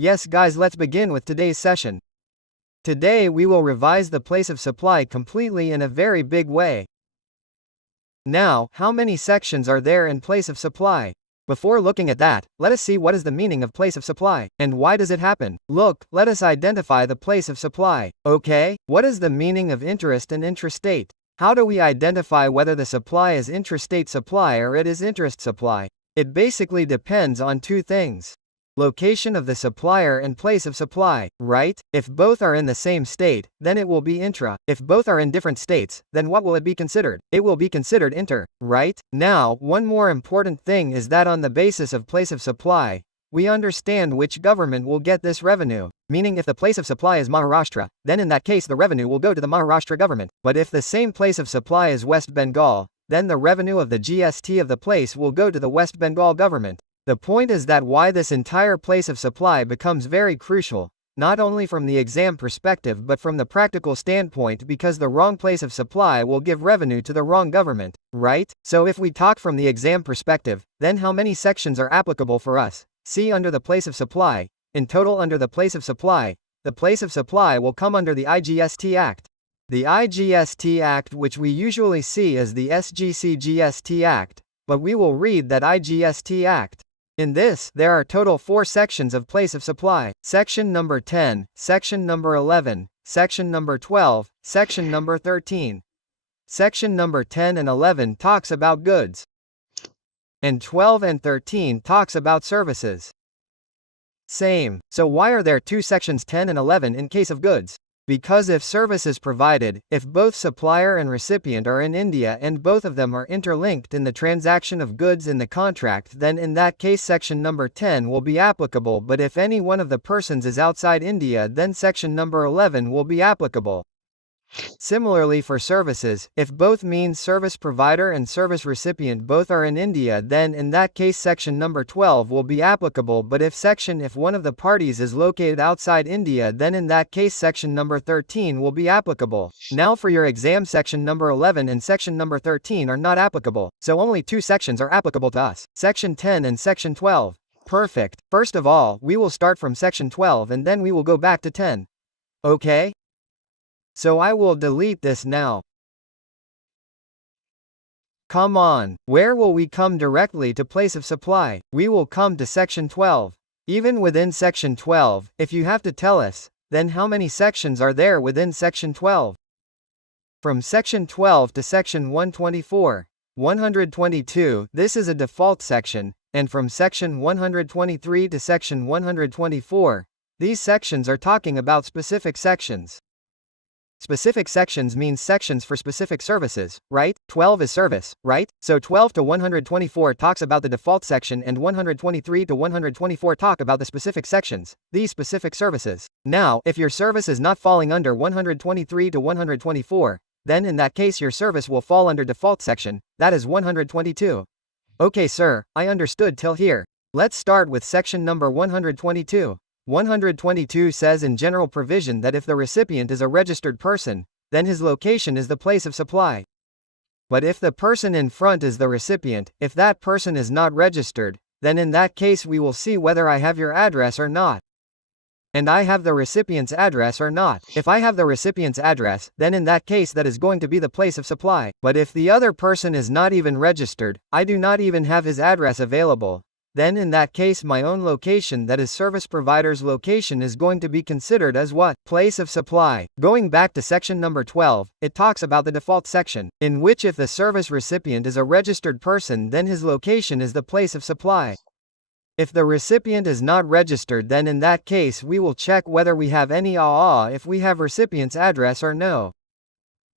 Yes guys, let's begin with today's session. Today we will revise the place of supply completely in a very big way. Now, how many sections are there in place of supply? Before looking at that, let us see what is the meaning of place of supply, and why does it happen. Look, let us identify the place of supply. Okay, what is the meaning of interest and intrastate? How do we identify whether the supply is intrastate supply or it is interest supply? It basically depends on two things. Location of the supplier and place of supply, right? If both are in the same state, then it will be intra. If both are in different states, then what will it be considered? It will be considered inter, right? Now, one more important thing is that on the basis of place of supply, we understand which government will get this revenue. Meaning if the place of supply is Maharashtra, then in that case the revenue will go to the Maharashtra government. But if the same place of supply is West Bengal, then the revenue of the GST of the place will go to the West Bengal government. The point is that why this entire place of supply becomes very crucial, not only from the exam perspective but from the practical standpoint, because the wrong place of supply will give revenue to the wrong government, right? So if we talk from the exam perspective, then how many sections are applicable for us? See, under the place of supply, in total under the place of supply, the place of supply will come under the IGST Act. The IGST Act, which we usually see as the SGC-GST Act, but we will read that IGST Act. In this, there are total 4 sections of place of supply. Section number 10, section number 11, section number 12, section number 13. Section number 10 and 11 talks about goods, and 12 and 13 talks about services. Same. So why are there 2 sections 10 and 11 in case of goods? Because if service is provided, if both supplier and recipient are in India and both of them are interlinked in the transaction of goods in the contract, then in that case section number 10 will be applicable, but if any one of the persons is outside India, then section number 11 will be applicable. Similarly for services, if both means service provider and service recipient both are in India, then in that case section number 12 will be applicable, but if one of the parties is located outside India, then in that case section number 13 will be applicable. Now for your exam, section number 11 and section number 13 are not applicable, so only 2 sections are applicable to us, section 10 and section 12. Perfect. First of all, we will start from section 12 and then we will go back to 10. Okay? So I will delete this now. Come on, where will we come directly to place of supply? We will come to section 12. Even within section 12, if you have to tell us, then how many sections are there within section 12? From section 12 to section 124, 122, this is a default section, and from section 123 to section 124, these sections are talking about specific sections. Specific sections means sections for specific services, right? 12 is service, right? So 12 to 124 talks about the default section and 123 to 124 talk about the specific sections, these specific services. Now, if your service is not falling under 123 to 124, then in that case your service will fall under default section, that is 122. Okay sir, I understood till here. Let's start with section number 122. 122 says in general provision that if the recipient is a registered person, then his location is the place of supply. But if the person in front is the recipient, if that person is not registered, then in that case we will see whether I have your address or not. And I have the recipient's address or not. If I have the recipient's address, then in that case that is going to be the place of supply. But if the other person is not even registered, I do not even have his address available, then in that case my own location, that is service provider's location, is going to be considered as what? Place of supply. Going back to section number 12, it talks about the default section, in which if the service recipient is a registered person, then his location is the place of supply. If the recipient is not registered, then in that case we will check whether we have any if we have recipient's address or no.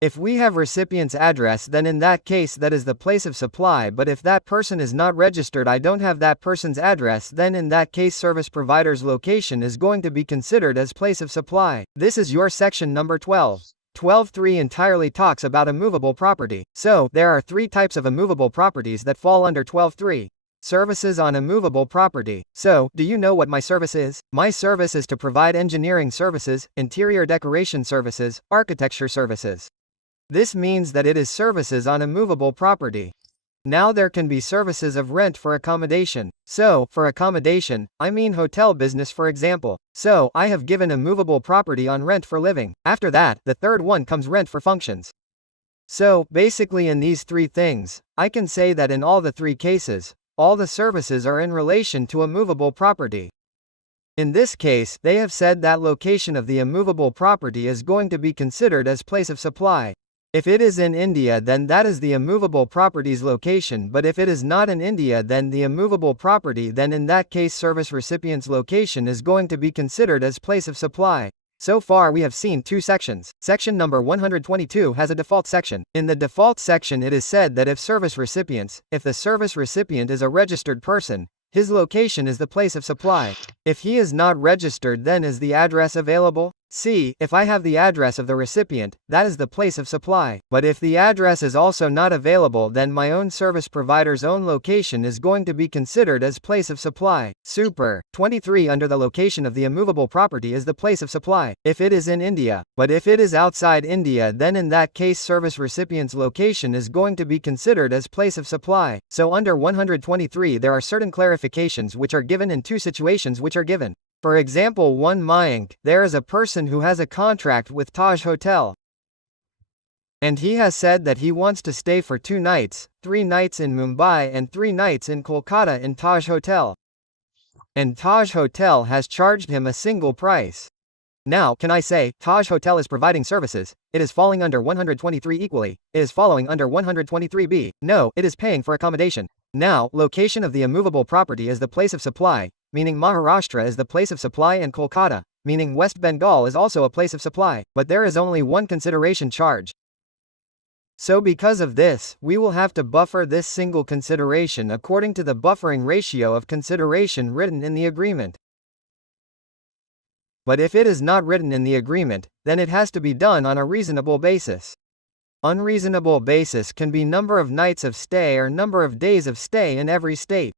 If we have recipient's address, then in that case that is the place of supply, but if that person is not registered, I don't have that person's address, then in that case service provider's location is going to be considered as place of supply. This is your section number 12. 12.3 entirely talks about immovable property. So, there are 3 types of immovable properties that fall under 12.3. Services on immovable property. So, do you know what my service is? My service is to provide engineering services, interior decoration services, architecture services. This means that it is services on immovable property. Now there can be services of rent for accommodation. So, for accommodation, I mean hotel business for example. So, I have given a movable property on rent for living. After that, the third one comes rent for functions. So, basically in these three things, I can say that in all the three cases, all the services are in relation to a movable property. In this case, they have said that location of the immovable property is going to be considered as place of supply. If it is in India, then that is the immovable property's location, but if it is not in India, then the immovable property, then in that case service recipient's location is going to be considered as place of supply. So far we have seen two sections. Section number 122 has a default section. In the default section it is said that if the service recipient is a registered person, his location is the place of supply. If he is not registered, then is the address available? See, if I have the address of the recipient, that is the place of supply. But if the address is also not available, then my own service provider's own location is going to be considered as place of supply. Super. 23 Under the location of the immovable property is the place of supply, if it is in India. But if it is outside India, then in that case service recipient's location is going to be considered as place of supply. So under 123 there are certain clarifications which are given in two situations which are given. For example, 1 Mayank, there is a person who has a contract with Taj Hotel. And he has said that he wants to stay for 2 nights, 3 nights in Mumbai and 3 nights in Kolkata in Taj Hotel. And Taj Hotel has charged him a single price. Now, can I say, Taj Hotel is providing services, it is falling under 123 equally, it is following under 123b, no, it is paying for accommodation. Now, location of the immovable property is the place of supply, meaning Maharashtra is the place of supply and Kolkata, meaning West Bengal is also a place of supply, but there is only one consideration charge. So because of this, we will have to buffer this single consideration according to the buffering ratio of consideration written in the agreement. But if it is not written in the agreement, then it has to be done on a reasonable basis. Unreasonable basis can be number of nights of stay or number of days of stay in every state.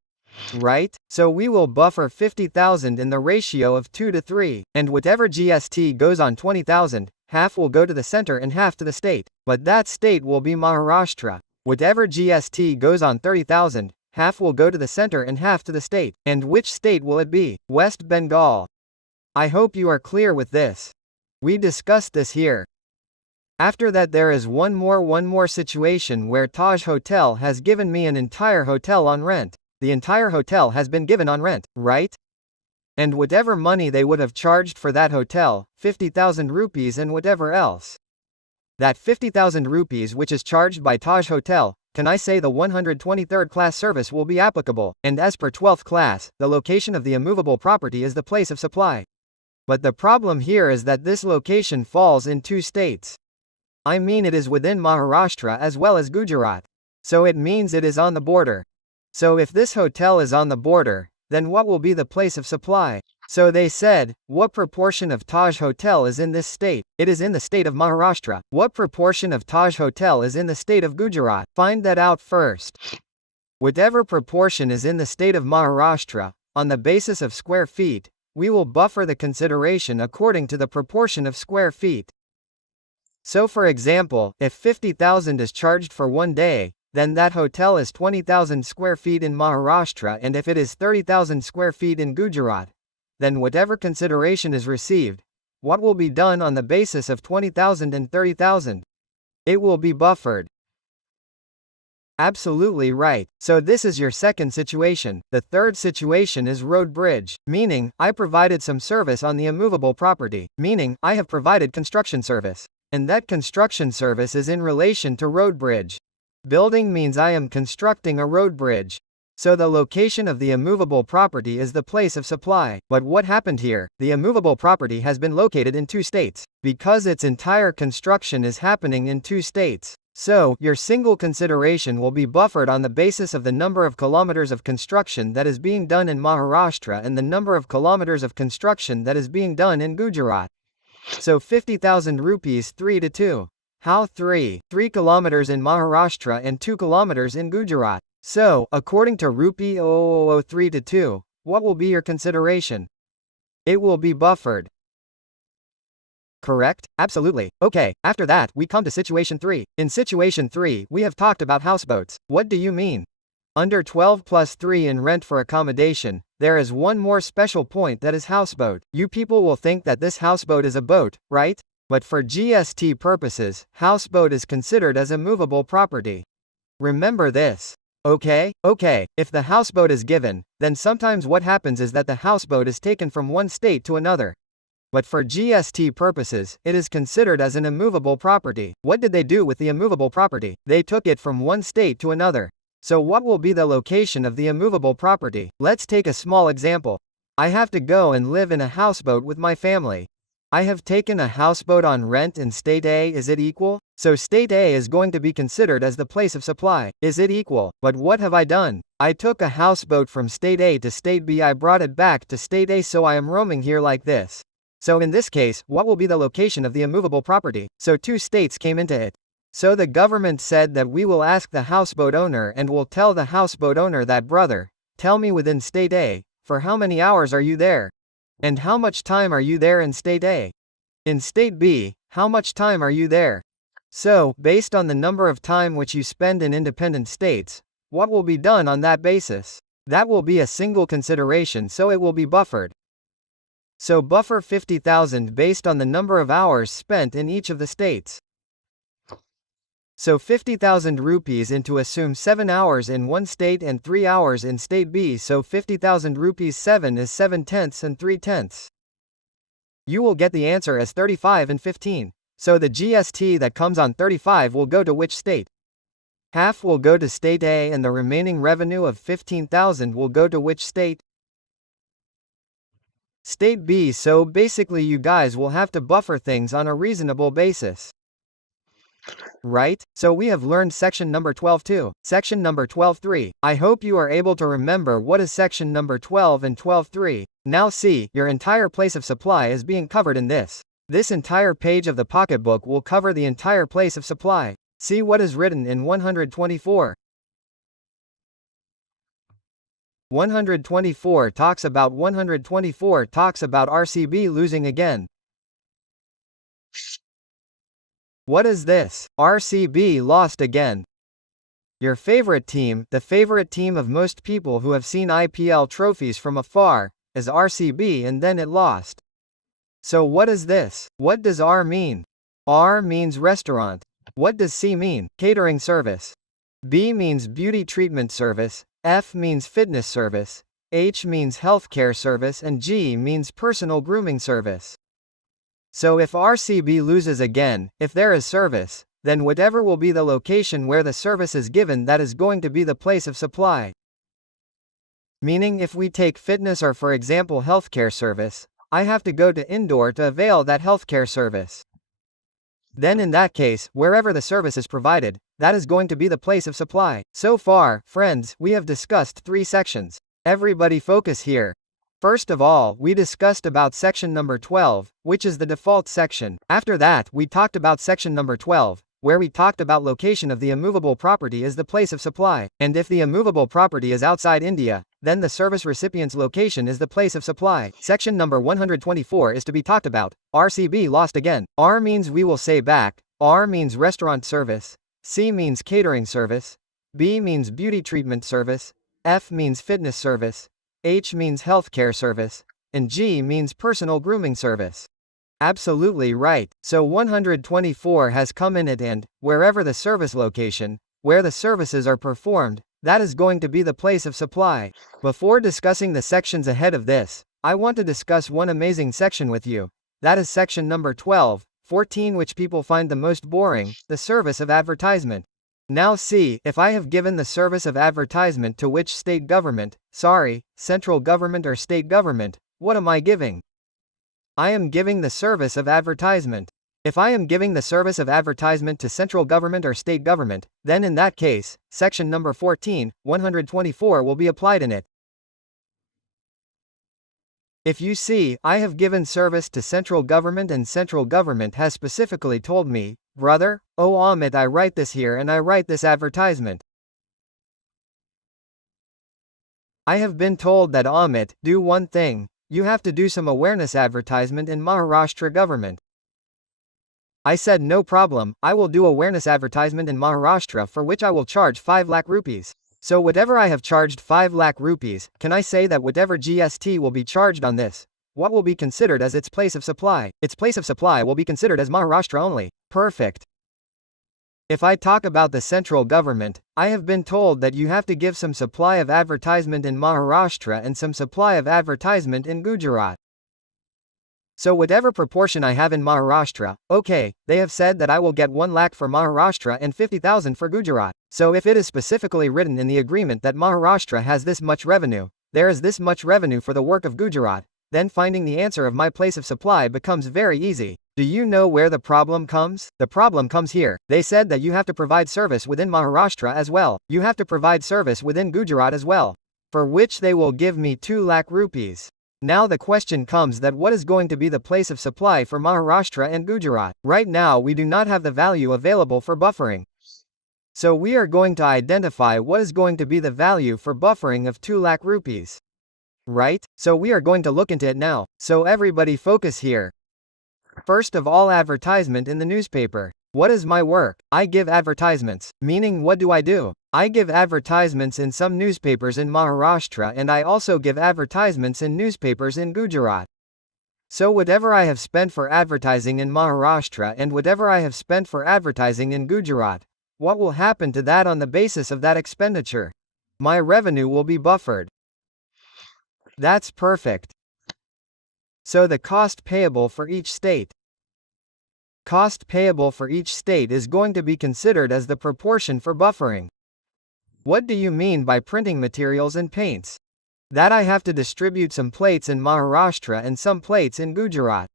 Right? So we will buffer 50,000 in the ratio of 2 to 3, and whatever GST goes on 20,000, half will go to the center and half to the state, but that state will be Maharashtra. Whatever GST goes on 30,000, half will go to the center and half to the state, and which state will it be? West Bengal. I hope you are clear with this. We discussed this here. After that there is one more situation where Taj Hotel has given me an entire hotel on rent. The entire hotel has been given on rent, right? And whatever money they would have charged for that hotel, 50,000 rupees and whatever else. That 50,000 rupees which is charged by Taj Hotel, can I say the 123rd class service will be applicable, and as per 12th class, the location of the immovable property is the place of supply. But the problem here is that this location falls in 2 states. I mean it is within Maharashtra as well as Gujarat. So it means it is on the border. So if this hotel is on the border, then what will be the place of supply? So they said, what proportion of Taj Hotel is in this state? It is in the state of Maharashtra. What proportion of Taj Hotel is in the state of Gujarat? Find that out first. Whatever proportion is in the state of Maharashtra, on the basis of square feet, we will buffer the consideration according to the proportion of square feet. So for example, if 50,000 is charged for 1 day, then that hotel is 20,000 square feet in Maharashtra, and if it is 30,000 square feet in Gujarat, then whatever consideration is received, what will be done on the basis of 20,000 and 30,000? It will be buffered. Absolutely right. So this is your second situation. The third situation is road bridge, meaning, I provided some service on the immovable property, meaning, I have provided construction service. And that construction service is in relation to road bridge. Building means I am constructing a road bridge. So the location of the immovable property is the place of supply. But what happened here? The immovable property has been located in 2 states, because its entire construction is happening in 2 states. So, your single consideration will be buffered on the basis of the number of kilometers of construction that is being done in Maharashtra and the number of kilometers of construction that is being done in Gujarat. So 50,000 rupees 3 to 2. How 3? 3 kilometers in Maharashtra and 2 kilometers in Gujarat. So, according to rupee 3 to 2, what will be your consideration? It will be buffered. Correct? Absolutely. Okay, after that, we come to situation 3. In situation 3, we have talked about houseboats. What do you mean? Under 12 plus 3 in rent for accommodation, there is one more special point, that is houseboat. You people will think that this houseboat is a boat, right? But for GST purposes, houseboat is considered as a movable property. Remember this. Okay, if the houseboat is given, then sometimes what happens is that the houseboat is taken from one state to another. But for GST purposes, it is considered as an immovable property. What did they do with the immovable property? They took it from one state to another. So what will be the location of the immovable property? Let's take a small example. I have to go and live in a houseboat with my family. I have taken a houseboat on rent in state A. Is it equal? So state A is going to be considered as the place of supply. Is it equal? But what have I done? I took a houseboat from state A to state B. I brought it back to state A, so I am roaming here like this. So in this case, what will be the location of the immovable property? So 2 states came into it. So the government said that we will ask the houseboat owner and will tell the houseboat owner that, brother, tell me within state A, for how many hours are you there? And how much time are you there in state A? In state B, how much time are you there? So, based on the number of time which you spend in independent states, what will be done on that basis? That will be a single consideration, so it will be buffered. So buffer 50,000 based on the number of hours spent in each of the states. So 50,000 rupees into assume 7 hours in one state and 3 hours in state B, so 50,000 rupees 7 is 7/10 and 3/10. You will get the answer as 35 and 15. So the GST that comes on 35 will go to which state? Half will go to state A and the remaining revenue of 15,000 will go to which state? State B. So basically you guys will have to buffer things on a reasonable basis. Right? So we have learned section number 12.2. Section number 12.3. I hope you are able to remember what is section number 12 and 12.3. Now see, your entire place of supply is being covered in this. This entire page of the pocketbook will cover the entire place of supply. See what is written in 124. 124 talks about RCB losing again. What is this? RCB lost again. Your favorite team, the favorite team of most people who have seen IPL trophies from afar, is RCB, and then it lost. So what is this? What does R mean? R means restaurant. What does C mean? Catering service. B means beauty treatment service. F means fitness service, H means healthcare service, and G means personal grooming service. So if RCB loses again, if there is service, then whatever will be the location where the service is given, that is going to be the place of supply. Meaning if we take fitness or for example healthcare service, I have to go to indoor to avail that healthcare service. Then in that case, wherever the service is provided, that is going to be the place of supply. So far, friends, we have discussed 3 sections. Everybody focus here. First of all, we discussed about section number 12, which is the default section. After that, we talked about section number 12, where we talked about location of the immovable property is the place of supply. And if the immovable property is outside India, then the service recipient's location is the place of supply. Section number 124 is to be talked about. RCB lost again. R means we will say back. R means restaurant service. C means catering service. B means beauty treatment service. F means fitness service. H means healthcare service. And G means personal grooming service. Absolutely right. So 124 has come in it, and wherever the service location, where the services are performed, that is going to be the place of supply. Before discussing the sections ahead of this, I want to discuss one amazing section with you. That is section number 12, 14, which people find the most boring, the service of advertisement. Now see, if I have given the service of advertisement to which state government, central government or state government, what am I giving? I am giving the service of advertisement. If I am giving the service of advertisement to central government or state government, then in that case, section number 14, 124 will be applied in it. If you see, I have given service to central government and central government has specifically told me, brother, oh Amit, I write this here and I write this advertisement. I have been told that Amit, do one thing. You have to do some awareness advertisement in Maharashtra government. I said no problem, I will do awareness advertisement in Maharashtra for which I will charge 5 lakh rupees. So whatever I have charged 5 lakh rupees, can I say that whatever GST will be charged on this? What will be considered as its place of supply? Its place of supply will be considered as Maharashtra only. Perfect. If I talk about the central government, I have been told that you have to give some supply of advertisement in Maharashtra and some supply of advertisement in Gujarat. So whatever proportion I have in Maharashtra, okay, they have said that I will get 1 lakh for Maharashtra and 50,000 for Gujarat. So if it is specifically written in the agreement that Maharashtra has this much revenue, there is this much revenue for the work of Gujarat, then finding the answer of my place of supply becomes very easy. Do you know where the problem comes? The problem comes here. They said that you have to provide service within Maharashtra as well. You have to provide service within Gujarat as well, for which they will give me 2 lakh rupees. Now the question comes that what is going to be the place of supply for Maharashtra and Gujarat? Right now we do not have the value available for buffering. So we are going to identify what is going to be the value for buffering of 2 lakh rupees. Right? So we are going to look into it now. So everybody focus here. First of all, advertisement in the newspaper. What is my work? I give advertisements. Meaning, what do? I give advertisements in some newspapers in Maharashtra and I also give advertisements in newspapers in Gujarat. So whatever I have spent for advertising in Maharashtra and whatever I have spent for advertising in Gujarat, what will happen to that on the basis of that expenditure? My revenue will be buffered. That's perfect. So the cost payable for each state. Cost payable for each state is going to be considered as the proportion for buffering. What do you mean by printing materials and paints? That I have to distribute some plates in Maharashtra and some plates in Gujarat.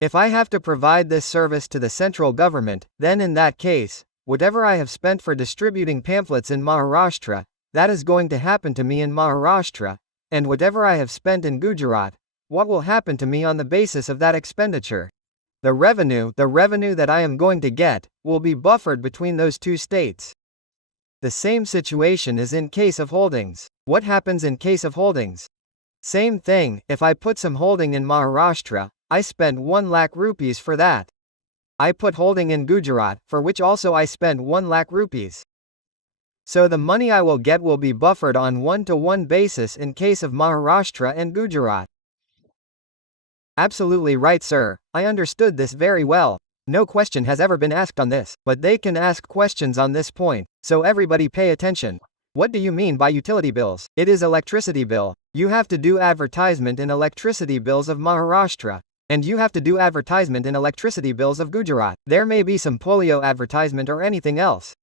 If I have to provide this service to the central government, then in that case, whatever I have spent for distributing pamphlets in Maharashtra, that is going to happen to me in Maharashtra, and whatever I have spent in Gujarat, what will happen to me on the basis of that expenditure? The revenue that I am going to get, will be buffered between those two states. The same situation is in case of holdings. What happens in case of holdings? Same thing, if I put some holding in Maharashtra, I spend 1 lakh rupees for that. I put holding in Gujarat, for which also I spend 1 lakh rupees. So the money I will get will be buffered on 1-to-1 basis in case of Maharashtra and Gujarat. Absolutely right, sir. I understood this very well. No question has ever been asked on this, but they can ask questions on this point, so everybody pay attention. What do you mean by utility bills? It is electricity bill. You have to do advertisement in electricity bills of Maharashtra. And you have to do advertisement in electricity bills of Gujarat. There may be some polio advertisement or anything else.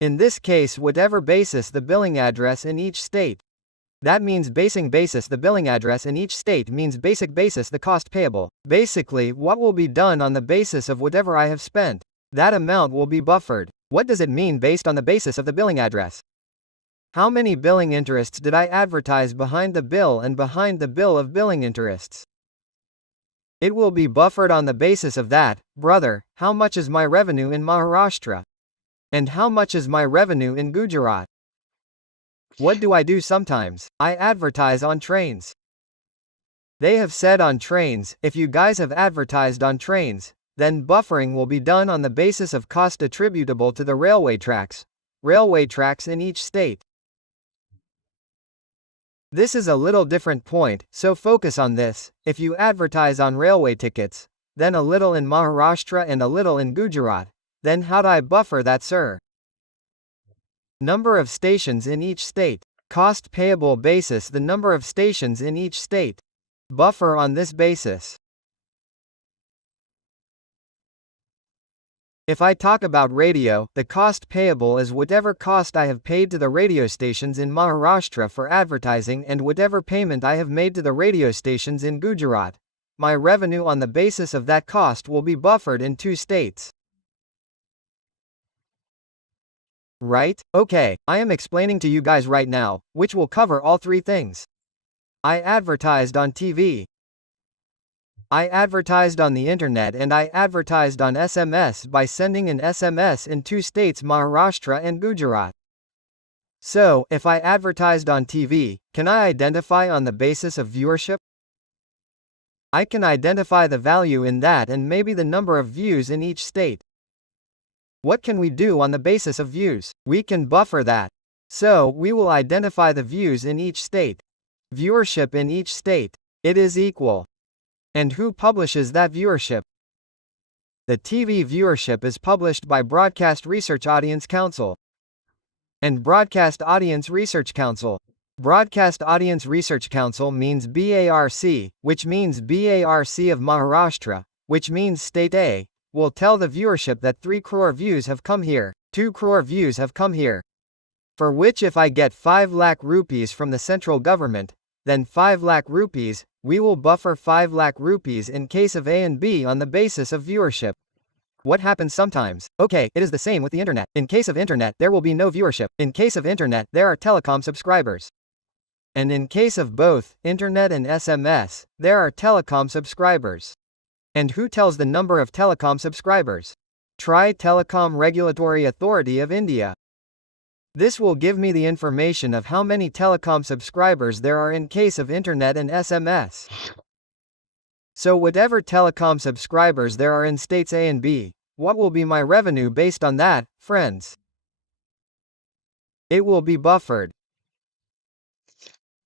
In this case, whatever basis the billing address in each state. That means basic basis the billing address in each state means basic basis the cost payable. Basically, what will be done on the basis of whatever I have spent. That amount will be buffered. What does it mean based on the basis of the billing address? How many billing interests did I advertise behind the bill and behind the bill of billing interests? It will be buffered on the basis of that. Brother, how much is my revenue in Maharashtra? And how much is my revenue in Gujarat? What do I do sometimes? I advertise on trains. They have said on trains, if you guys have advertised on trains, then buffering will be done on the basis of cost attributable to the railway tracks in each state. This is a little different point, so focus on this. If you advertise on railway tickets, then a little in Maharashtra and a little in Gujarat, then how do I buffer that, sir? Number of stations in each state. Cost payable basis the number of stations in each state. Buffer on this basis. If I talk about radio, the cost payable is whatever cost I have paid to the radio stations in Maharashtra for advertising and whatever payment I have made to the radio stations in Gujarat. My revenue on the basis of that cost will be buffered in two states. Right? Okay, I am explaining to you guys right now, which will cover all three things. I advertised on TV. I advertised on the internet and I advertised on SMS by sending an SMS in two states, Maharashtra and Gujarat. So, if I advertised on TV, can I identify on the basis of viewership? I can identify the value in that and maybe the number of views in each state. What can we do on the basis of views? We can buffer that. So, we will identify the views in each state. Viewership in each state. It is equal. And who publishes that viewership? The TV viewership is published by Broadcast Research Audience Council and Broadcast Audience Research Council. Broadcast Audience Research Council means BARC, which means BARC of Maharashtra, which means State A, will tell the viewership that 3 crore views have come here, 2 crore views have come here. For which if I get 5 lakh rupees from the central government, then 5 lakh rupees, we will buffer 5 lakh rupees in case of A and B on the basis of viewership. What happens sometimes? Okay, it is the same with the internet. In case of internet, there will be no viewership. In case of internet, there are telecom subscribers. And in case of both, internet and SMS, there are telecom subscribers. And who tells the number of telecom subscribers? Telecom Regulatory Authority of India. This will give me the information of how many telecom subscribers there are in case of internet and SMS. So whatever telecom subscribers there are in states A and B, what will be my revenue based on that, friends? It will be buffered.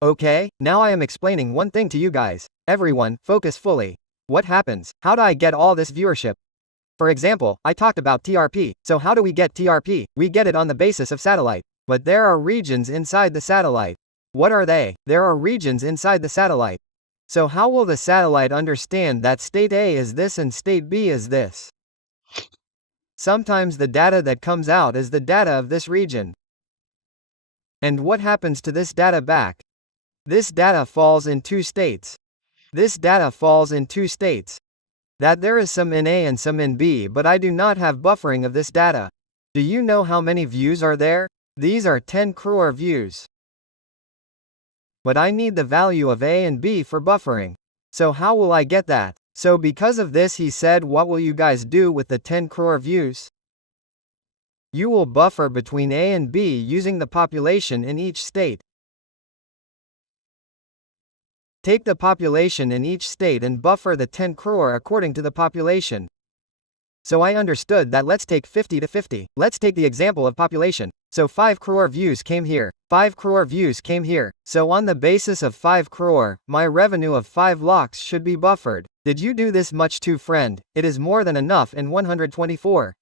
Okay, now I am explaining one thing to you guys. Everyone, focus fully. What happens? How do I get all this viewership? For example, I talked about TRP, so how do we get TRP? We get it on the basis of satellite. But there are regions inside the satellite. What are they? There are regions inside the satellite. So how will the satellite understand that state A is this and state B is this? Sometimes the data that comes out is the data of this region. And what happens to this data back? This data falls in 2 states. This data falls in 2 states. That there is some in A and some in B, but I do not have buffering of this data. Do you know how many views are there? These are 10 crore views. But I need the value of A and B for buffering. So how will I get that? So because of this he said, what will you guys do with the 10 crore views? You will buffer between A and B using the population in each state. Take the population in each state and buffer the 10 crore according to the population. So I understood that let's take 50 to 50. Let's take the example of population. So 5 crore views came here. 5 crore views came here. So on the basis of 5 crore, my revenue of 5 lakhs should be buffered. Did you do this much too, friend? It is more than enough in 124.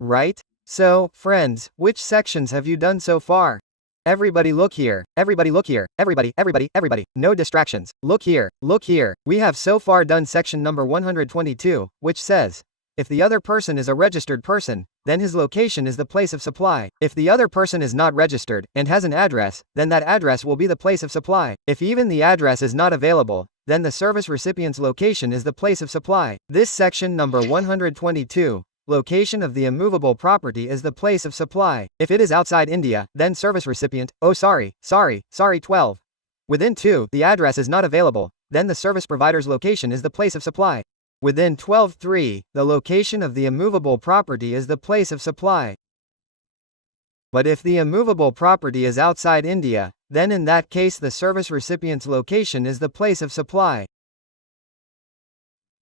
Right? So, friends, which sections have you done so far? Everybody look here. Everybody look here. Everybody. No distractions. Look here. Look here. We have so far done section number 122, which says, if the other person is a registered person, then his location is the place of supply. If the other person is not registered, and has an address, then that address will be the place of supply. If even the address is not available, then the service recipient's location is the place of supply. This section number 122, location of the immovable property is the place of supply. If it is outside India, then service recipient, 12. Within 2, the address is not available, then the service provider's location is the place of supply. Within 12.3, the location of the immovable property is the place of supply. But if the immovable property is outside India, then in that case the service recipient's location is the place of supply.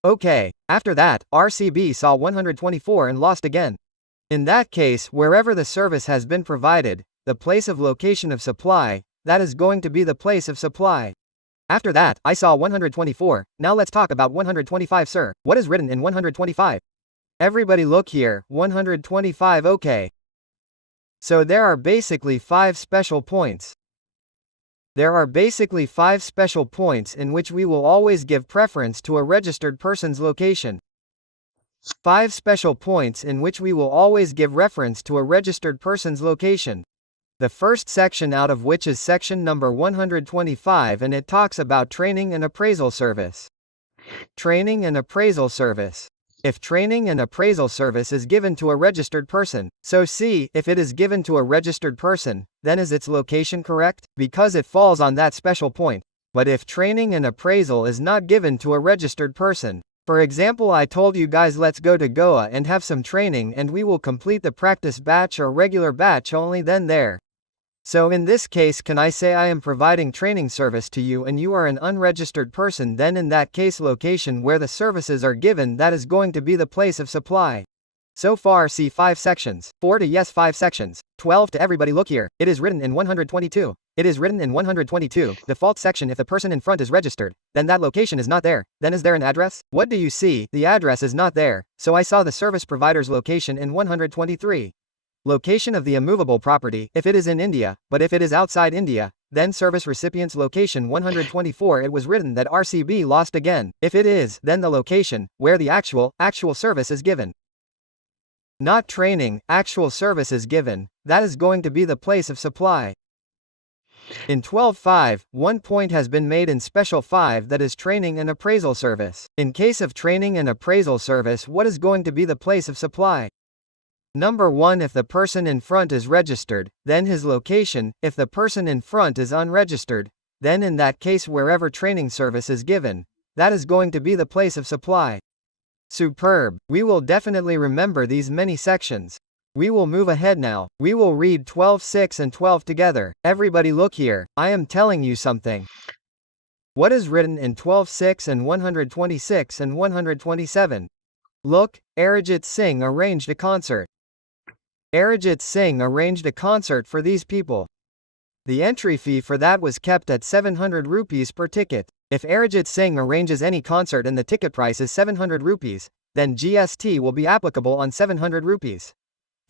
Okay, after that, RCB saw 124 and lost again. In that case, wherever the service has been provided, the place of location of supply, that is going to be the place of supply. After that, I saw 124, now let's talk about 125, sir. What is written in 125? Everybody look here, 125, okay. So there are basically 5 special points. There are basically 5 special points in which we will always give preference to a registered person's location. 5 special points in which we will always give reference to a registered person's location. The first section out of which is section number 125, and it talks about training and appraisal service. Training and appraisal service. If training and appraisal service is given to a registered person, so see, if it is given to a registered person, then is its location correct? Because it falls on that special point. But if training and appraisal is not given to a registered person, for example, I told you guys let's go to Goa and have some training and we will complete the practice batch or regular batch only then there. So in this case, can I say I am providing training service to you and you are an unregistered person? Then in that case, location where the services are given, that is going to be the place of supply. So far see 5 sections. 4 to yes 5 sections. 12 to everybody look here. It is written in 122. It is written in 122. Default section. If the person in front is registered, then that location is not there. Then is there an address? What do you see? The address is not there. So I saw the service provider's location in 123. Location of the immovable property, if it is in India, but if it is outside India, then service recipient's location 124. It was written that RCB lost again. If it is, then the location, where the actual service is given. Not training, actual service is given, that is going to be the place of supply. In 12.5, one point has been made in Special 5, that is training and appraisal service. In case of training and appraisal service, what is going to be the place of supply? Number 1, if the person in front is registered, then his location. If the person in front is unregistered, then in that case wherever training service is given, that is going to be the place of supply. Superb. We will definitely remember these many sections. We will move ahead now. We will read 12.6 and 12 together. Everybody look here. I am telling you something. What is written in 12.6 and 126 and 127? Look, Arijit Singh arranged a concert. Arijit Singh arranged a concert for these people. The entry fee for that was kept at 700 rupees per ticket. If Arijit Singh arranges any concert and the ticket price is 700 rupees, then GST will be applicable on 700 rupees.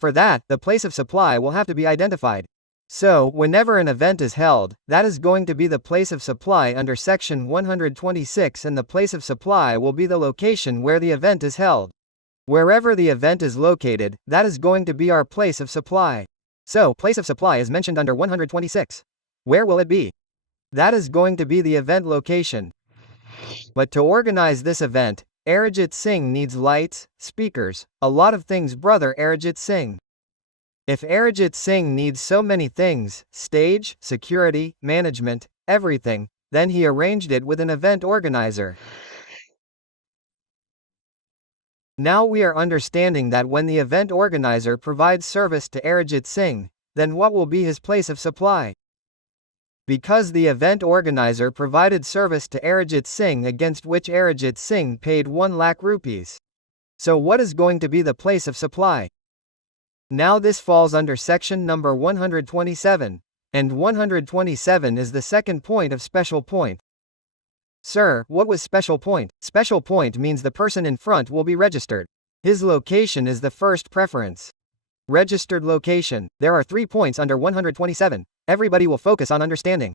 For that, the place of supply will have to be identified. So, whenever an event is held, that is going to be the place of supply under section 126, and the place of supply will be the location where the event is held. Wherever the event is located, that is going to be our place of supply. So, place of supply is mentioned under 126. Where will it be? That is going to be the event location. But to organize this event, Arijit Singh needs lights, speakers, a lot of things, brother Arijit Singh. If Arijit Singh needs so many things, stage, security, management, everything, then he arranged it with an event organizer. Now we are understanding that when the event organizer provides service to Arijit Singh, then what will be his place of supply? Because the event organizer provided service to Arijit Singh against which Arijit Singh paid 1 lakh rupees. So what is going to be the place of supply? Now this falls under section number 127, and 127 is the second point of special point. Sir, what was special point? Special point means the person in front will be registered. His location is the first preference. Registered location. There are 3 points under 127. Everybody will focus on understanding.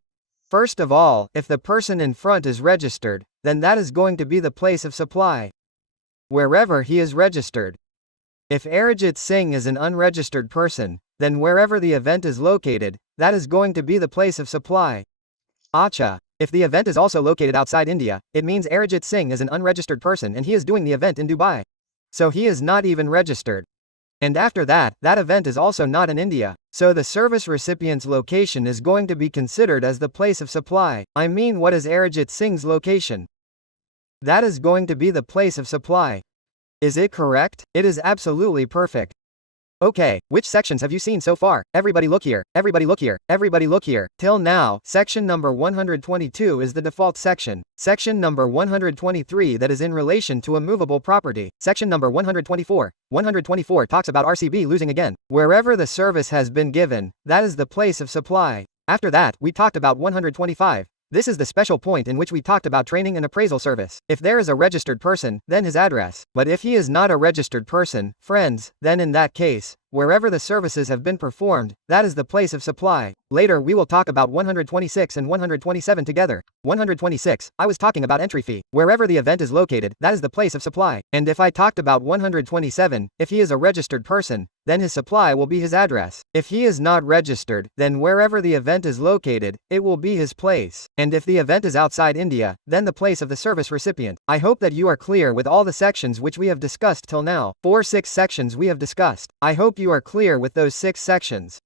First of all, if the person in front is registered, then that is going to be the place of supply. Wherever he is registered. If Arijit Singh is an unregistered person, then wherever the event is located, that is going to be the place of supply. Acha. If the event is also located outside India, it means Arijit Singh is an unregistered person and he is doing the event in Dubai. So he is not even registered. And after that, that event is also not in India. So the service recipient's location is going to be considered as the place of supply. I mean, what is Arijit Singh's location? That is going to be the place of supply. Is it correct? It is absolutely perfect. Okay, which sections have you seen so far? Everybody look here, everybody look here, everybody look here. Till now, section number 122 is the default section. Section number 123 that is in relation to immovable property. Section number 124. 124 talks about RCB losing again. Wherever the service has been given, that is the place of supply. After that, we talked about 125. This is the special point in which we talked about training and appraisal service. If there is a registered person, then his address. But if he is not a registered person, friends, then in that case, wherever the services have been performed, that is the place of supply. Later we will talk about 126 and 127 together. 126, I was talking about entry fee. Wherever the event is located, that is the place of supply. And if I talked about 127, if he is a registered person, then his supply will be his address. If he is not registered, then wherever the event is located, it will be his place. And if the event is outside India, then the place of the service recipient. I hope that you are clear with all the sections which we have discussed till now. 6 sections we have discussed. I hope you are clear with those 6 sections.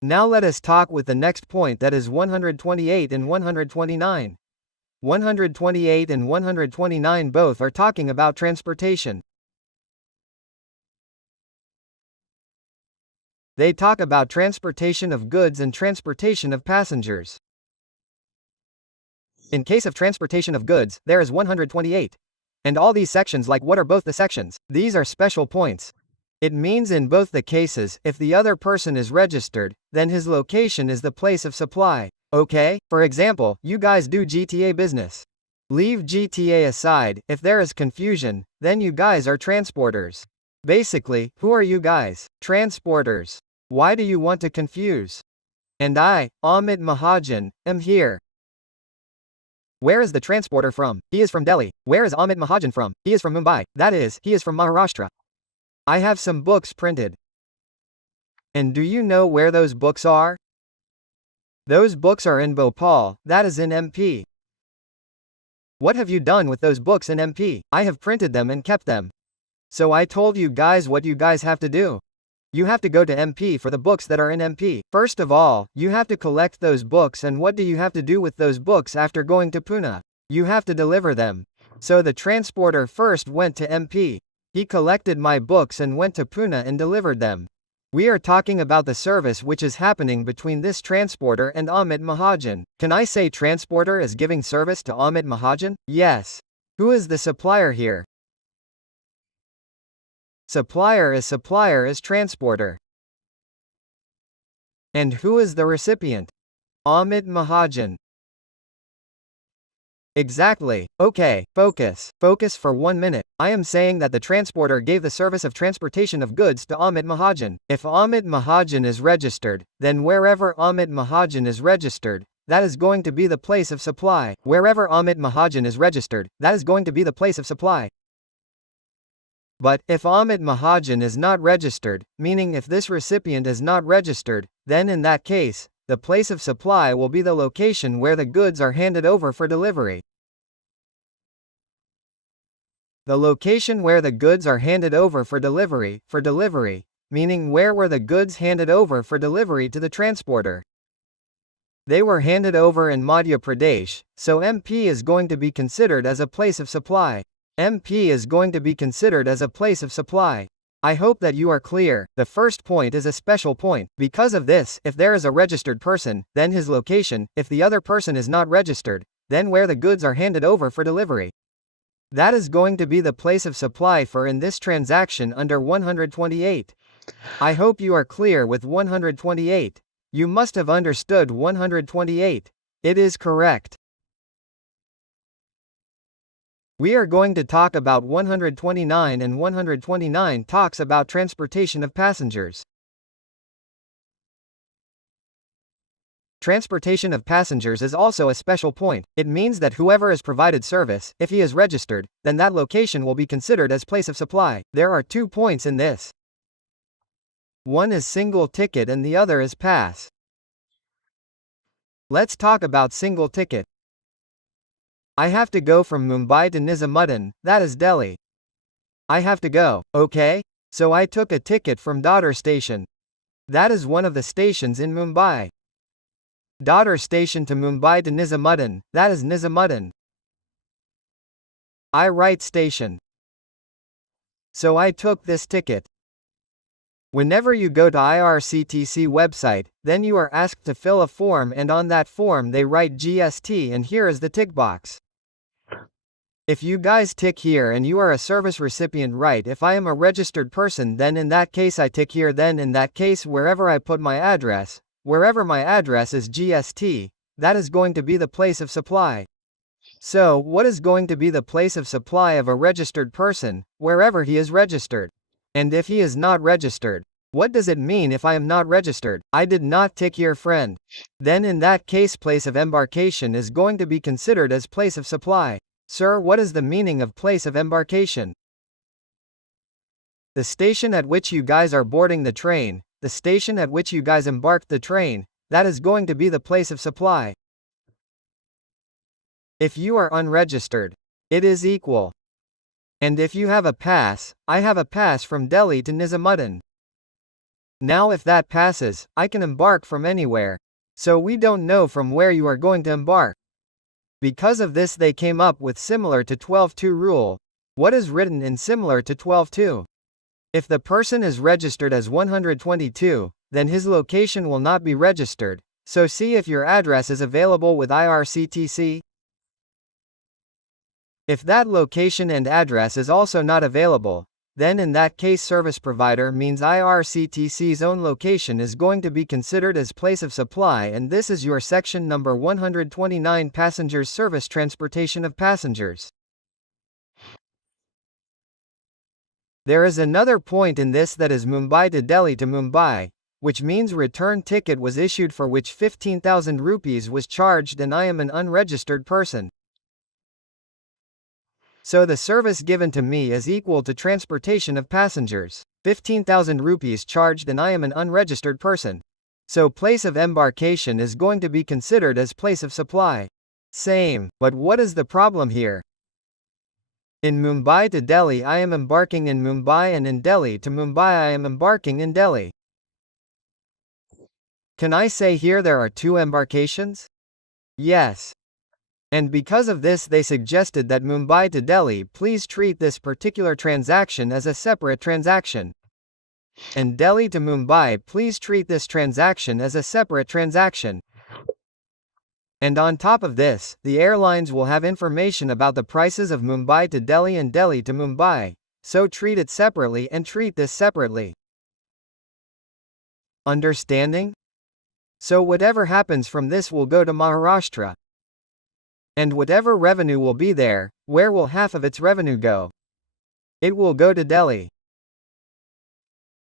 Now let us talk with the next point, that is 128 and 129. 128 and 129 both are talking about transportation. They talk about transportation of goods and transportation of passengers. In case of transportation of goods, there is 128. And all these sections, like what are both the sections? These are special points. It means in both the cases, if the other person is registered, then his location is the place of supply. Okay? For example, you guys do GTA business. Leave GTA aside, if there is confusion, then you guys are transporters. Basically, who are you guys? Transporters. Why do you want to confuse? And I, Amit Mahajan, am here. Where is the transporter from? He is from Delhi. Where is Amit Mahajan from? He is from Mumbai. That is, he is from Maharashtra. I have some books printed. And do you know where those books are? Those books are in Bhopal, that is in MP. What have you done with those books in MP? I have printed them and kept them. So I told you guys what you guys have to do. You have to go to MP for the books that are in MP. First of all, you have to collect those books, and what do you have to do with those books after going to Pune? You have to deliver them. So the transporter first went to MP. He collected my books and went to Pune and delivered them. We are talking about the service which is happening between this transporter and Amit Mahajan. Can I say transporter is giving service to Amit Mahajan? Yes. Who is the supplier here? Supplier is transporter. And who is the recipient? Amit Mahajan. Exactly. Okay, focus for 1 minute. I am saying that the transporter gave the service of transportation of goods to Amit Mahajan. If Amit Mahajan is registered, then wherever Amit Mahajan is registered, that is going to be the place of supply. Wherever Amit Mahajan is registered, that is going to be the place of supply. But, if Amit Mahajan is not registered, meaning if this recipient is not registered, then in that case, the place of supply will be the location where the goods are handed over for delivery. The location where the goods are handed over for delivery, meaning where were the goods handed over for delivery to the transporter? They were handed over in Madhya Pradesh, so MP is going to be considered as a place of supply. MP is going to be considered as a place of supply. I hope that you are clear. The first point is a special point. Because of this, if there is a registered person, then his location, if the other person is not registered, then where the goods are handed over for delivery. That is going to be the place of supply for in this transaction under 128. I hope you are clear with 128. You must have understood 128. It is correct. We are going to talk about 129, and 129 talks about transportation of passengers. Transportation of passengers is also a special point. It means that whoever is provided service, if he is registered, then that location will be considered as place of supply. There are 2 points in this. One is single ticket and the other is pass. Let's talk about single ticket. I have to go from Mumbai to Nizamuddin, that is Delhi. I have to go, okay? So I took a ticket from Dadar station. That is one of the stations in Mumbai. Dadar station to Mumbai to Nizamuddin, that is Nizamuddin. I write station. So I took this ticket. Whenever you go to IRCTC website, then you are asked to fill a form, and on that form they write GST, and here is the tick box. If you guys tick here and you are a service recipient, right? If I am a registered person, then in that case I tick here, then in that case wherever I put my address, wherever my address is GST, that is going to be the place of supply. So, what is going to be the place of supply of a registered person, wherever he is registered? And if he is not registered, what does it mean if I am not registered? I did not tick here, friend. Then in that case place of embarkation is going to be considered as place of supply. Sir, what is the meaning of place of embarkation? The station at which you guys are boarding the train, the station at which you guys embarked the train, that is going to be the place of supply. If you are unregistered, it is equal. And if you have a pass, I have a pass from Delhi to Nizamuddin. Now if that passes, I can embark from anywhere. So we don't know from where you are going to embark. Because of this they came up with similar to 12.2 rule. What is written in similar to 12.2? If the person is registered as 122, then his location will not be registered, so see if your address is available with IRCTC. If that location and address is also not available, then in that case service provider means IRCTC's own location is going to be considered as place of supply, and this is your section number 129, passengers service transportation of passengers. There is another point in this, that is Mumbai to Delhi to Mumbai, which means return ticket was issued for which 15,000 rupees was charged and I am an unregistered person. So the service given to me is equal to transportation of passengers. 15,000 rupees charged and I am an unregistered person. So place of embarkation is going to be considered as place of supply. Same, but what is the problem here? In Mumbai to Delhi I am embarking in Mumbai, and in Delhi to Mumbai I am embarking in Delhi. Can I say here there are two embarkations? Yes. And because of this they suggested that Mumbai to Delhi, please treat this particular transaction as a separate transaction. And Delhi to Mumbai, please treat this transaction as a separate transaction. And on top of this, the airlines will have information about the prices of Mumbai to Delhi and Delhi to Mumbai, so treat it separately and treat this separately. Understanding? So whatever happens from this will go to Maharashtra. And whatever revenue will be there, where will half of its revenue go? It will go to Delhi.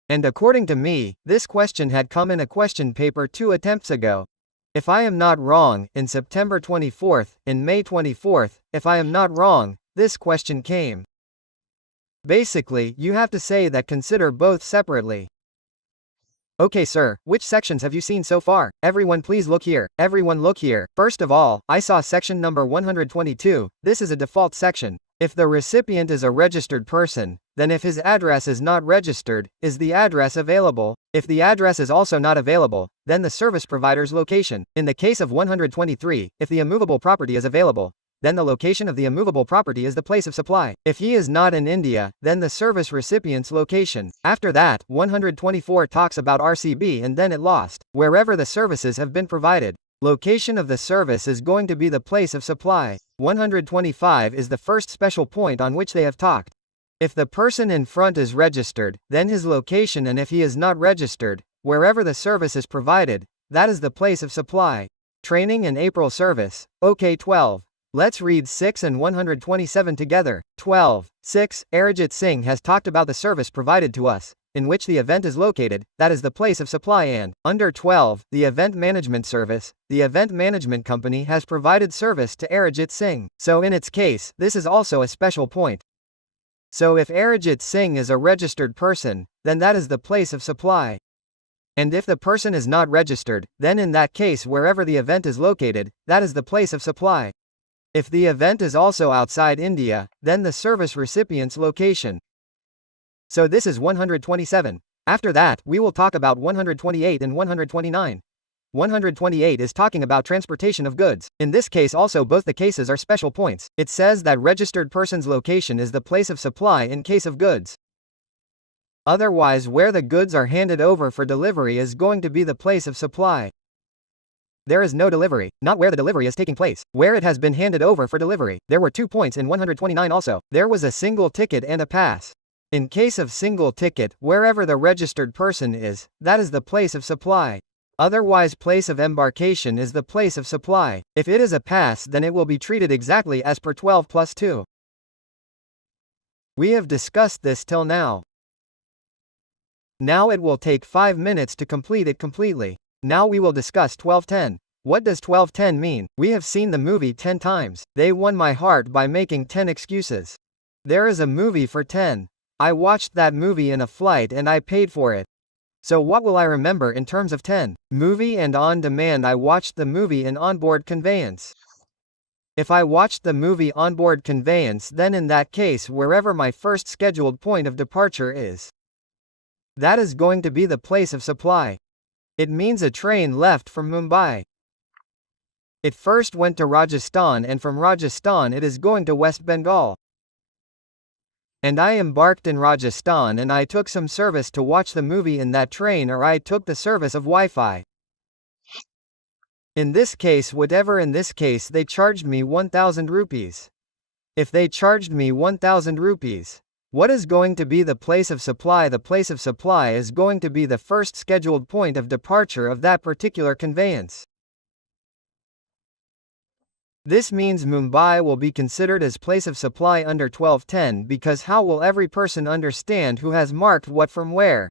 And according to me, this question had come in a question paper 2 attempts ago. If I am not wrong, in September 24th, in May 24th, if I am not wrong, this question came. Basically, you have to say that consider both separately. Okay sir, which sections have you seen so far? Everyone please look here, everyone look here. First of all, I saw section number 122, this is a default section. If the recipient is a registered person, then if his address is not registered, is the address available? If the address is also not available, then the service provider's location. In the case of 123, if the immovable property is available, then the location of the immovable property is the place of supply. If he is not in India, then the service recipient's location. After that, 124 talks about RCB and then it lost. Wherever the services have been provided, location of the service is going to be the place of supply. 125 is the first special point on which they have talked. If the person in front is registered, then his location, and if he is not registered, wherever the service is provided, that is the place of supply. Training and April service. Okay 12. Let's read 6 and 127 together. 12. 6. Arijit Singh has talked about the service provided to us, in which the event is located, that is the place of supply, and, under 12, the event management service, the event management company has provided service to Arijit Singh. So in its case, this is also a special point. So if Arijit Singh is a registered person, then that is the place of supply. And if the person is not registered, then in that case wherever the event is located, that is the place of supply. If the event is also outside India, then the service recipient's location. So this is 127. After that, we will talk about 128 and 129. 128 is talking about transportation of goods. In this case also both the cases are special points. It says that registered person's location is the place of supply in case of goods. Otherwise, where the goods are handed over for delivery is going to be the place of supply. There is no delivery, not where the delivery is taking place, where it has been handed over for delivery. There were 2 points in 129 also. There was a single ticket and a pass. In case of single ticket, wherever the registered person is, that is the place of supply. Otherwise, place of embarkation is the place of supply. If it is a pass, then it will be treated exactly as per 12+2. We have discussed this till now. Now it will take 5 minutes to complete it completely. Now we will discuss 1210. What does 1210 mean? We have seen the movie 10 times. They won my heart by making 10 excuses. There is a movie for 10. I watched that movie in a flight and I paid for it. So what will I remember in terms of 10? Movie and on demand. I watched the movie in onboard conveyance. If I watched the movie onboard conveyance, then in that case wherever my first scheduled point of departure is, that is going to be the place of supply. It means a train left from Mumbai. It first went to Rajasthan and from Rajasthan it is going to West Bengal. And I embarked in Rajasthan and I took some service to watch the movie in that train, or I took the service of Wi-Fi. In this case, they charged me 1000 rupees. If they charged me 1000 rupees, what is going to be the place of supply? The place of supply is going to be the first scheduled point of departure of that particular conveyance. This means Mumbai will be considered as place of supply under 1210, because how will every person understand who has marked what from where?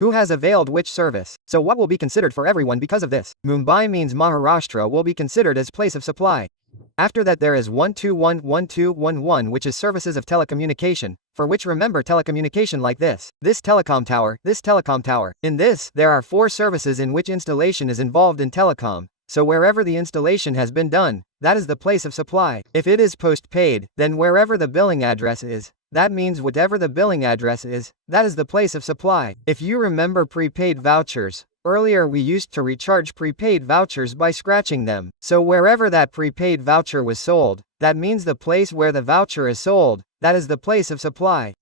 Who has availed which service? So what will be considered for everyone because of this? Mumbai means Maharashtra will be considered as place of supply. After that there is 1211211, which is services of telecommunication, for which remember telecommunication like this telecom tower, this telecom tower. In this, there are 4 services in which installation is involved in telecom. So wherever the installation has been done, that is the place of supply. If it is post-paid, then wherever the billing address is, that means whatever the billing address is, that is the place of supply. If you remember prepaid vouchers, earlier we used to recharge prepaid vouchers by scratching them. So wherever that prepaid voucher was sold, that means the place where the voucher is sold, that is the place of supply.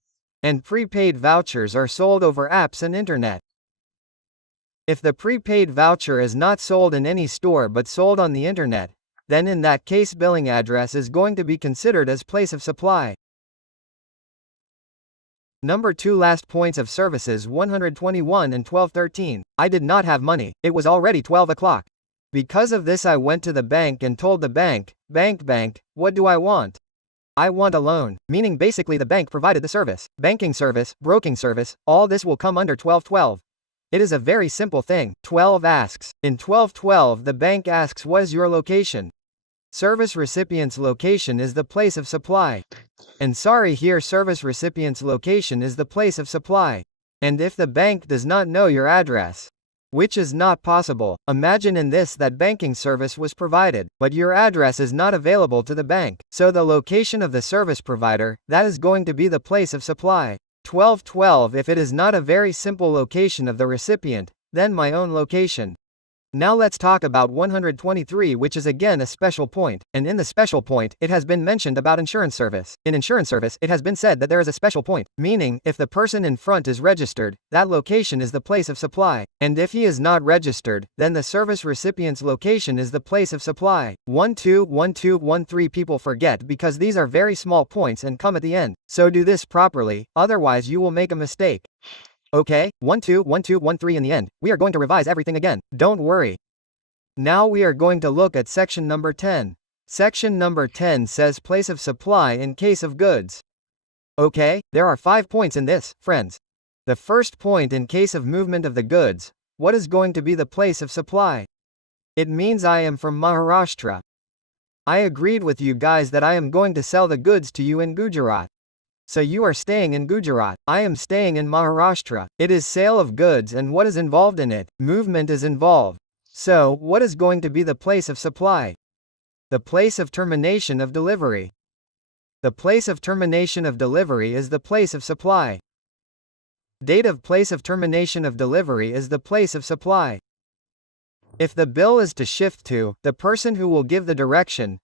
And prepaid vouchers are sold over apps and internet. If the prepaid voucher is not sold in any store but sold on the internet, then in that case billing address is going to be considered as place of supply. Number 2, last points of services 121 and 1213. I did not have money. It was already 12 o'clock. Because of this I went to the bank and told the bank, bank, what do I want? I want a loan, meaning basically the bank provided the service. Banking service, broking service, all this will come under 1212. It is a very simple thing. 12 asks. In 1212 the bank asks what is your location? Service recipient's location is the place of supply. And sorry, here service recipient's location is the place of supply. And if the bank does not know your address, which is not possible, imagine in this that banking service was provided, but your address is not available to the bank. So the location of the service provider, that is going to be the place of supply. 1212 if it is not a very simple location of the recipient, then my own location. Now let's talk about 123, which is again a special point, and in the special point, it has been mentioned about insurance service. In insurance service, it has been said that there is a special point, meaning, if the person in front is registered, that location is the place of supply, and if he is not registered, then the service recipient's location is the place of supply. 121213 people forget because these are very small points and come at the end, so do this properly, otherwise you will make a mistake. Okay, 121213 in the end, we are going to revise everything again, don't worry. Now we are going to look at section number 10. Section number 10 says place of supply in case of goods. Okay, there are 5 points in this, friends. The first point, in case of movement of the goods, what is going to be the place of supply? It means I am from Maharashtra. I agreed with you guys that I am going to sell the goods to you in Gujarat. So you are staying in Gujarat, I am staying in Maharashtra. It is sale of goods, and what is involved in it? Movement is involved. So, what is going to be the place of supply? The place of termination of delivery. The place of termination of delivery is the place of supply. Date of place of termination of delivery is the place of supply. If the bill is to shift to the person who will give the direction,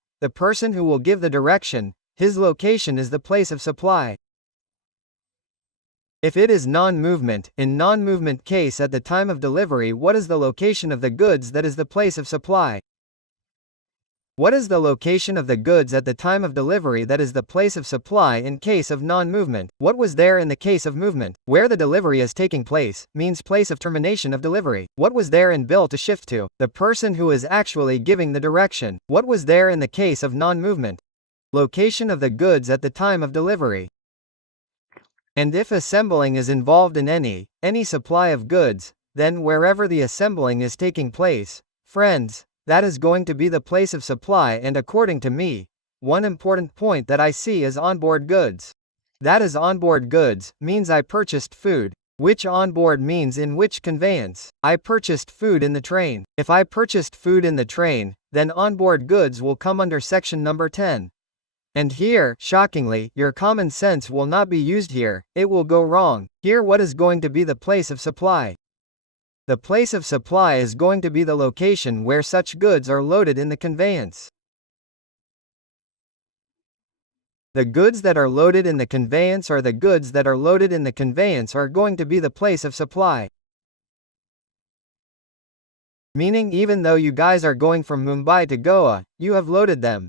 his location is the place of supply. If it is non-movement, in non-movement case at the time of delivery, what is the location of the goods? That is the place of supply. What is the location of the goods at the time of delivery? That is the place of supply in case of non-movement. What was there in the case of movement? Where the delivery is taking place, means place of termination of delivery. What was there in bill to shift to? The person who is actually giving the direction. What was there in the case of non-movement? Location of the goods at the time of delivery. And if assembling is involved in any supply of goods, then wherever the assembling is taking place, friends, that is going to be the place of supply. And according to me, one important point that I see is onboard goods. That is onboard goods, means I purchased food. Which onboard means in which conveyance. I purchased food in the train. If I purchased food in the train, then onboard goods will come under section number 10. And here, shockingly, your common sense will not be used here, it will go wrong. Here, what is going to be the place of supply? The place of supply is going to be the location where such goods are loaded in the conveyance. The goods that are loaded in the conveyance or the goods that are loaded in the conveyance are going to be the place of supply. Meaning even though you guys are going from Mumbai to Goa, you have loaded them.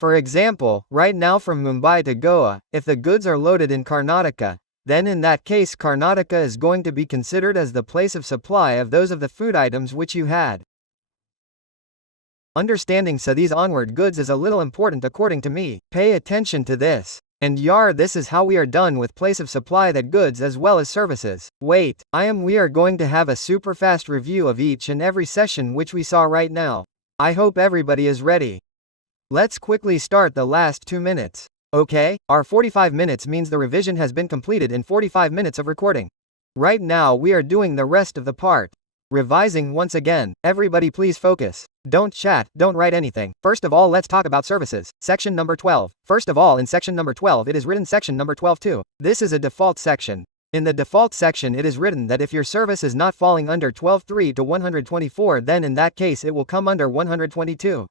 For example, right now from Mumbai to Goa, if the goods are loaded in Karnataka, then in that case Karnataka is going to be considered as the place of supply of those of the food items which you had. Understanding these onward goods is a little important according to me. Pay attention to this. And this is how we are done with place of supply that goods as well as services. Wait, we are going to have a super fast review of each and every session which we saw right now. I hope everybody is ready. Let's quickly start the last 2 minutes. Okay, our 45 minutes means the revision has been completed in 45 minutes of recording. Right now we are doing the rest of the part. Revising once again. Everybody please focus. Don't chat, don't write anything. First of all, let's talk about services. Section number 12. First of all, in section number 12 it is written section number 12 too. This is a default section. In the default section it is written that if your service is not falling under 12.3 to 124, then in that case it will come under 122.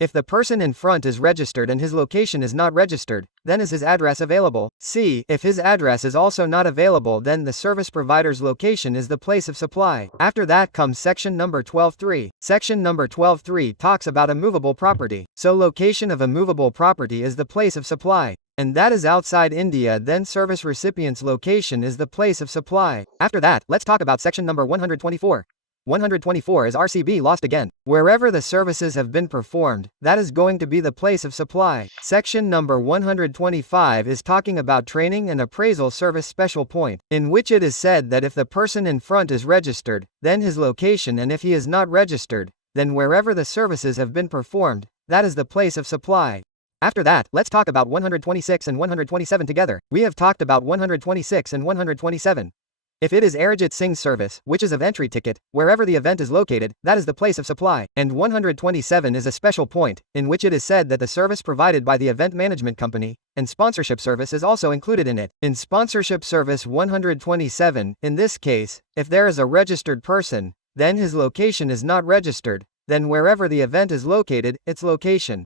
If the person in front is registered and his location is not registered, then is his address available? C. If his address is also not available, then the service provider's location is the place of supply. After that comes section number 12.3. Section number 12.3 talks about a movable property. So location of a movable property is the place of supply. And that is outside India, then service recipient's location is the place of supply. After that, let's talk about section number 124. 124 is RCB lost again. Wherever the services have been performed, that is going to be the place of supply. Section number 125 is talking about training and appraisal service special point, in which it is said that if the person in front is registered, then his location, and if he is not registered, then wherever the services have been performed, that is the place of supply. After that, let's talk about 126 and 127 together. We have talked about 126 and 127. If it is Arijit Singh's service, which is of entry ticket, wherever the event is located, that is the place of supply. And 127 is a special point, in which it is said that the service provided by the event management company, and sponsorship service is also included in it. In sponsorship service 127, in this case, if there is a registered person, then his location is not registered, then wherever the event is located, its location.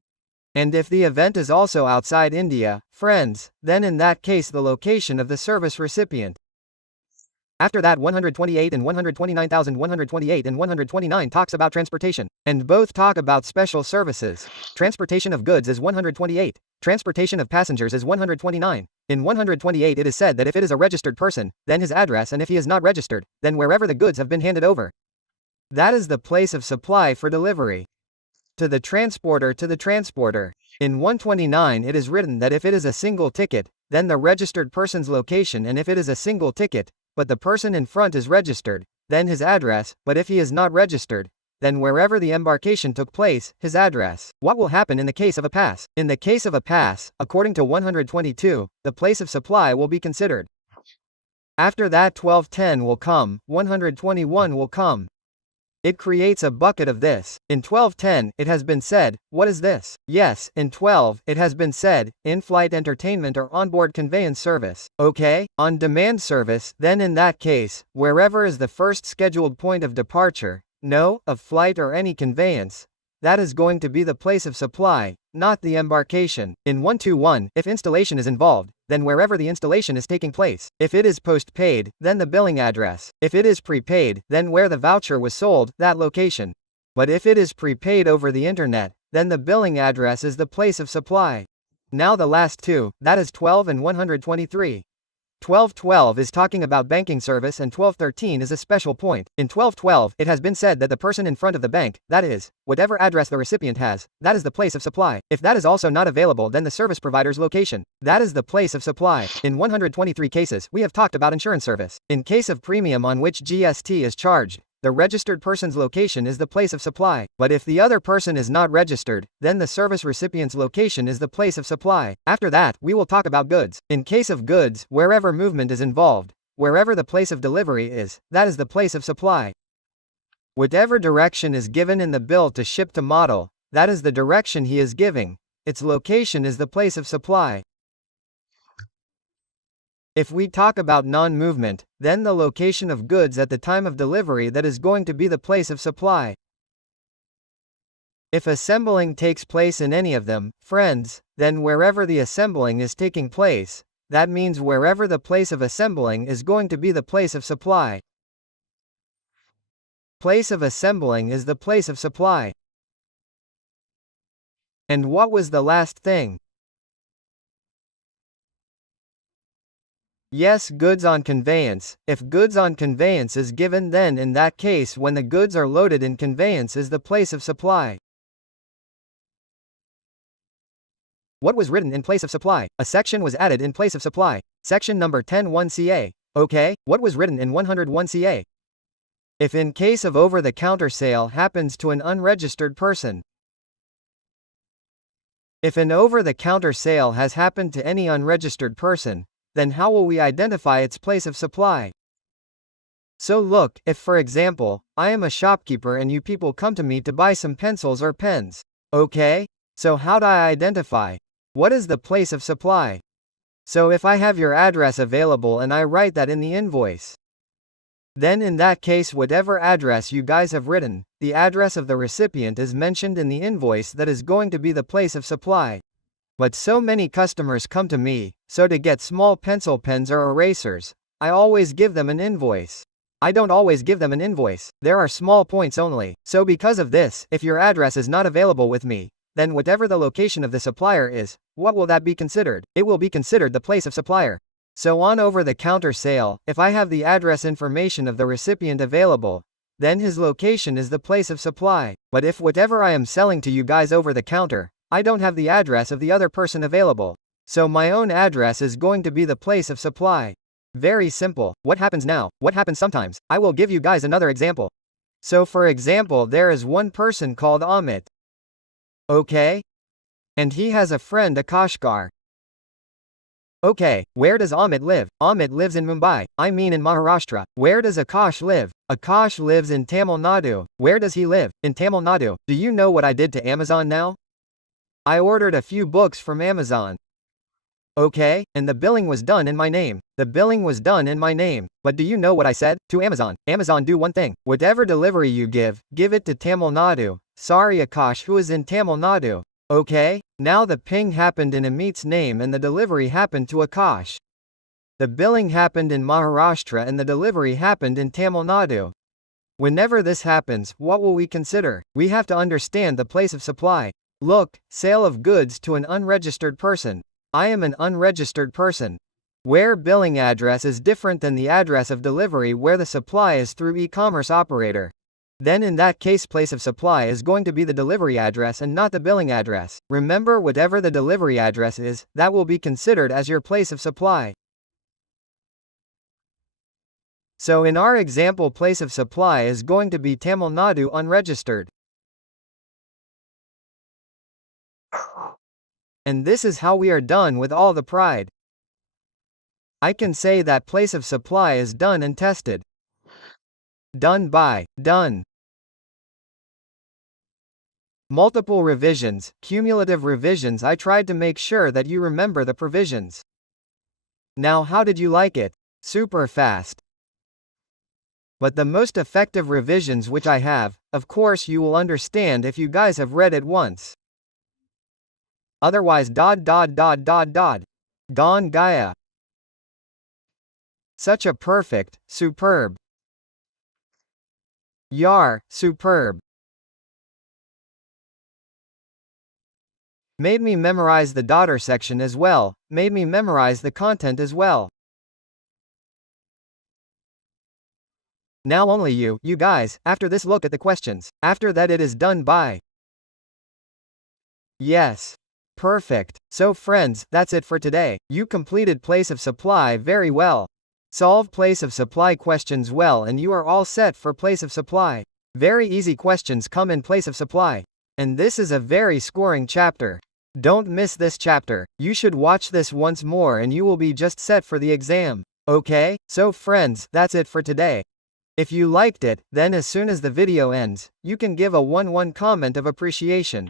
And if the event is also outside India, friends, then in that case the location of the service recipient. After that 128 and 129,128 and 129 talks about transportation, and both talk about special services. Transportation of goods is 128. Transportation of passengers is 129. In 128 it is said that if it is a registered person, then his address, and if he is not registered, then wherever the goods have been handed over. That is the place of supply for delivery. To the transporter. In 129 it is written that if it is a single ticket, then the registered person's location, and if it is a single ticket, but the person in front is registered, then his address, but if he is not registered, then wherever the embarkation took place, his address. What will happen in the case of a pass? In the case of a pass, according to 122, the place of supply will be considered. After that 1210 will come, 121 will come. It creates a bucket of this. In 1210, it has been said, what is this? Yes, in 12, it has been said, in-flight entertainment or onboard conveyance service. Okay, on-demand service, then in that case, wherever is the first scheduled point of departure, of flight or any conveyance, that is going to be the place of supply, not the embarkation. In 121, if installation is involved, then wherever the installation is taking place. If it is post-paid, then the billing address. If it is prepaid, then where the voucher was sold, that location. But if it is prepaid over the internet, then the billing address is the place of supply. Now the last two, that is 12 and 123. 1212 is talking about banking service, and 1213 is a special point. In 1212, it has been said that the person in front of the bank, that is, whatever address the recipient has, that is the place of supply. If that is also not available, then the service provider's location, that is the place of supply. In 123 cases, we have talked about insurance service. In case of premium on which GST is charged, the registered person's location is the place of supply. But if the other person is not registered, then the service recipient's location is the place of supply. After that, we will talk about goods. In case of goods, wherever movement is involved, wherever the place of delivery is, that is the place of supply. Whatever direction is given in the bill to ship to model, that is the direction he is giving. Its location is the place of supply. If we talk about non-movement, then the location of goods at the time of delivery, that is going to be the place of supply. If assembling takes place in any of them, friends, then wherever the assembling is taking place, that means wherever the place of assembling is going to be the place of supply. Place of assembling is the place of supply. And what was the last thing? Yes, goods on conveyance. If goods on conveyance is given, then in that case when the goods are loaded in conveyance is the place of supply. What was written in place of supply? A section was added in place of supply. Section number 10 ca. Okay, what was written in 101 ca? If in case of over-the-counter sale happens to an unregistered person. If an over-the-counter sale has happened to any unregistered person, then how will we identify its place of supply? So look, if for example, I am a shopkeeper and you people come to me to buy some pencils or pens. Okay? So how do I identify? What is the place of supply? So if I have your address available and I write that in the invoice, then in that case whatever address you guys have written, the address of the recipient is mentioned in the invoice, that is going to be the place of supply. But so many customers come to me, so to get small pencil pens or erasers, I always give them an invoice. I don't always give them an invoice, there are small points only, so because of this, if your address is not available with me, then whatever the location of the supplier is, what will that be considered? It will be considered the place of supplier. So on over-the-counter sale, if I have the address information of the recipient available, then his location is the place of supply. But if whatever I am selling to you guys over the counter, I don't have the address of the other person available, so my own address is going to be the place of supply. Very simple. What happens now? What happens sometimes? I will give you guys another example. So for example, there is one person called Amit. Okay? And he has a friend Akashkar. Okay, where does Amit live? Amit lives in Mumbai, I mean in Maharashtra. Where does Akash live? Akash lives in Tamil Nadu. Where does he live? In Tamil Nadu. Do you know what I did to Amazon now? I ordered a few books from Amazon. Okay, and the billing was done in my name. The billing was done in my name. But do you know what I said? To Amazon. Amazon, do one thing. Whatever delivery you give it to Tamil Nadu. Sorry Akash, who is in Tamil Nadu. Okay, now the ping happened in Amit's name and the delivery happened to Akash. The billing happened in Maharashtra and the delivery happened in Tamil Nadu. Whenever this happens, what will we consider? We have to understand the place of supply. Look, sale of goods to an unregistered person. I am an unregistered person. Where billing address is different than the address of delivery where the supply is through e-commerce operator. Then in that case place of supply is going to be the delivery address and not the billing address. Remember, whatever the delivery address is, that will be considered as your place of supply. So in our example, place of supply is going to be Tamil Nadu unregistered. And this is how we are done with all the pride. I can say that place of supply is done and tested. Done by, done. Multiple revisions, cumulative revisions. I tried to make sure that you remember the provisions. Now how did you like it? Super fast. But the most effective revisions which I have, of course you will understand if you guys have read it once. Otherwise Don Gaia. Such a perfect, superb. Yar, superb. Made me memorize the daughter section as well, made me memorize the content as well. Now only you guys, after this look at the questions. After that it is done by. Yes. Perfect. So friends, that's it for today. You completed place of supply very well. Solve place of supply questions well and you are all set for place of supply. Very easy questions come in place of supply. And this is a very scoring chapter. Don't miss this chapter. You should watch this once more and you will be just set for the exam. Okay? So friends, that's it for today. If you liked it, then as soon as the video ends, you can give a 1 comment of appreciation.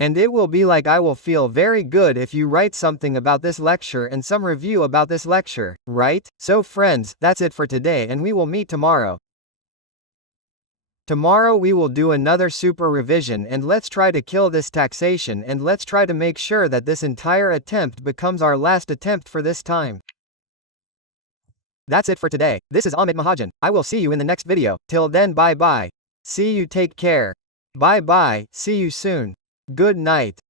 And it will be like I will feel very good if you write something about this lecture and some review about this lecture, right? So friends, that's it for today and we will meet tomorrow. Tomorrow we will do another super revision and let's try to kill this taxation and let's try to make sure that this entire attempt becomes our last attempt for this time. That's it for today. This is Amit Mahajan. I will see you in the next video. Till then, bye bye. See you, take care. Bye bye, see you soon. Good night.